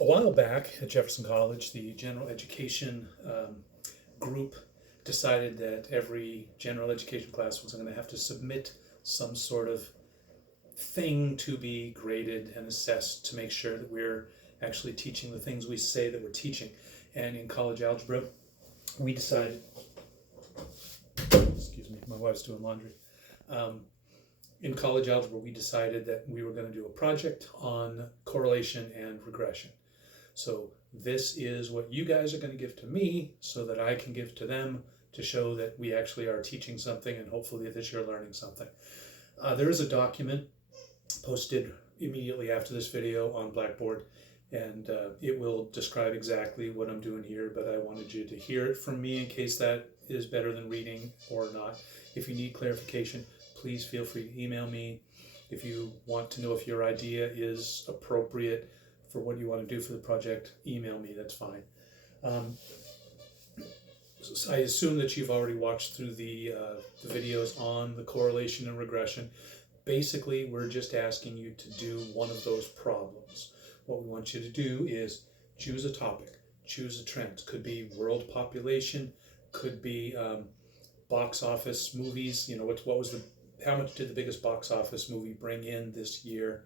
A while back at Jefferson College, the general education group decided that every general education class was going to have to submit some sort of thing to be graded and assessed to make sure that we're actually teaching the things we say that we're teaching. And in college algebra, we decided, excuse me, my wife's doing laundry. In college algebra, we decided that we were going to do a project on correlation and regression. So this is what you guys are going to give to me so that I can give to them to show that we actually are teaching something and hopefully that you're learning something. There is a document posted immediately after this video on Blackboard, and it will describe exactly what I'm doing here, but I wanted you to hear it from me in case that is better than reading or not. If you need clarification, please feel free to email me. If you want to know if your idea is appropriate for what you want to do for the project, email me, that's fine. I assume that you've already watched through the videos on the correlation and regression. Basically, we're just asking you to do one of those problems. What we want you to do is choose a topic, choose a trend. Could be world population, could be box office movies. You know, how much did the biggest box office movie bring in this year?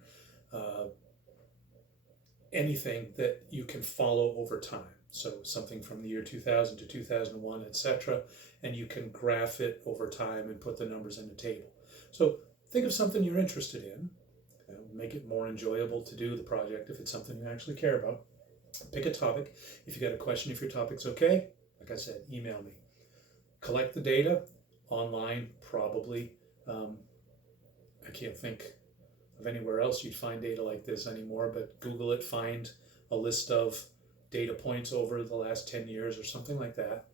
Anything that you can follow over time. So something from the year 2000 to 2001, etc. And you can graph it over time and put the numbers in a table. So think of something you're interested in. Make it more enjoyable to do the project if it's something you actually care about. Pick a topic. If you got a question, if your topic's okay, like I said, email me. Collect the data online, probably. I can't think of anywhere else you'd find data like this anymore, but Google it, find a list of data points over the last 10 years or something like that.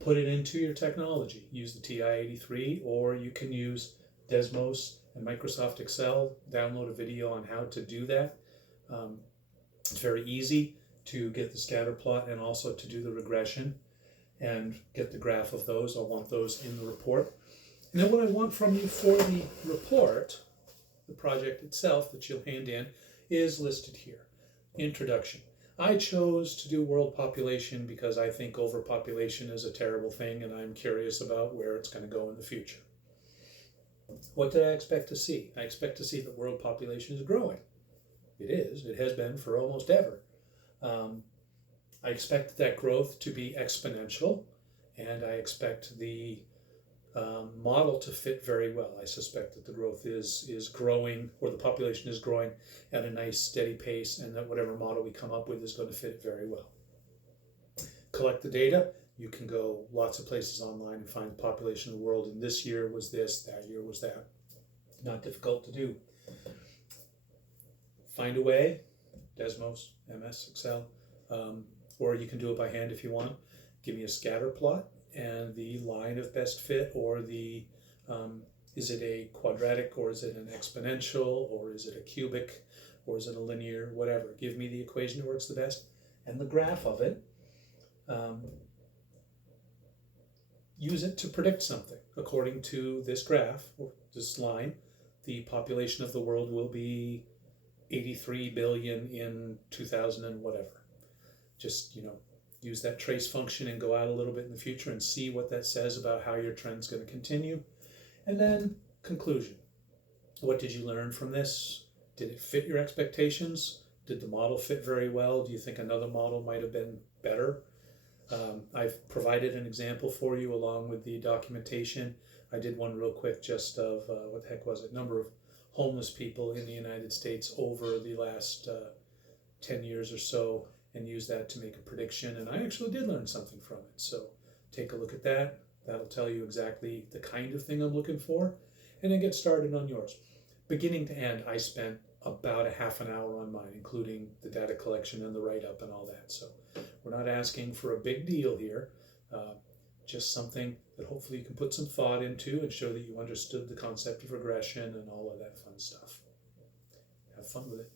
Put it into your technology. Use the TI-83, or you can use Desmos and Microsoft Excel. Download a video on how to do that. It's very easy to get the scatter plot and also to do the regression and get the graph of those. I want those in the report. And then what I want from you for the report, the project itself that you'll hand in, is listed here. Introduction. I chose to do world population because I think overpopulation is a terrible thing and I'm curious about where it's going to go in the future. What did I expect to see? I expect to see that world population is growing. It is. It has been for almost ever. I expect that growth to be exponential, and I expect the model to fit very well. I suspect that the growth is growing, or the population is growing at a nice steady pace, and that whatever model we come up with is going to fit very well. Collect the data. You can go lots of places online and find the population of the world, and this year was this, that year was that. Not difficult to do. Find a way, Desmos, MS, Excel, or you can do it by hand if you want. Give me a scatter plot and the line of best fit, or the is it a quadratic, or is it an exponential, or is it a cubic, or is it a linear, whatever. Give me the equation that works the best and the graph of it. Use it to predict something. According to this graph, or this line, the population of the world will be 83 billion in 2000 and whatever. Just, use that trace function and go out a little bit in the future and see what that says about how your trend's going to continue. And then conclusion. What did you learn from this? Did it fit your expectations? Did the model fit very well? Do you think another model might have been better? I've provided an example for you along with the documentation. I did one real quick just of, what the heck was it, number of homeless people in the United States over the last 10 years or so, and use that to make a prediction. And I actually did learn something from it. So take a look at that. That'll tell you exactly the kind of thing I'm looking for. And then get started on yours. Beginning to end, I spent about a half an hour on mine, including the data collection and the write-up and all that. So we're not asking for a big deal here, just something that hopefully you can put some thought into and show that you understood the concept of regression and all of that fun stuff. Have fun with it.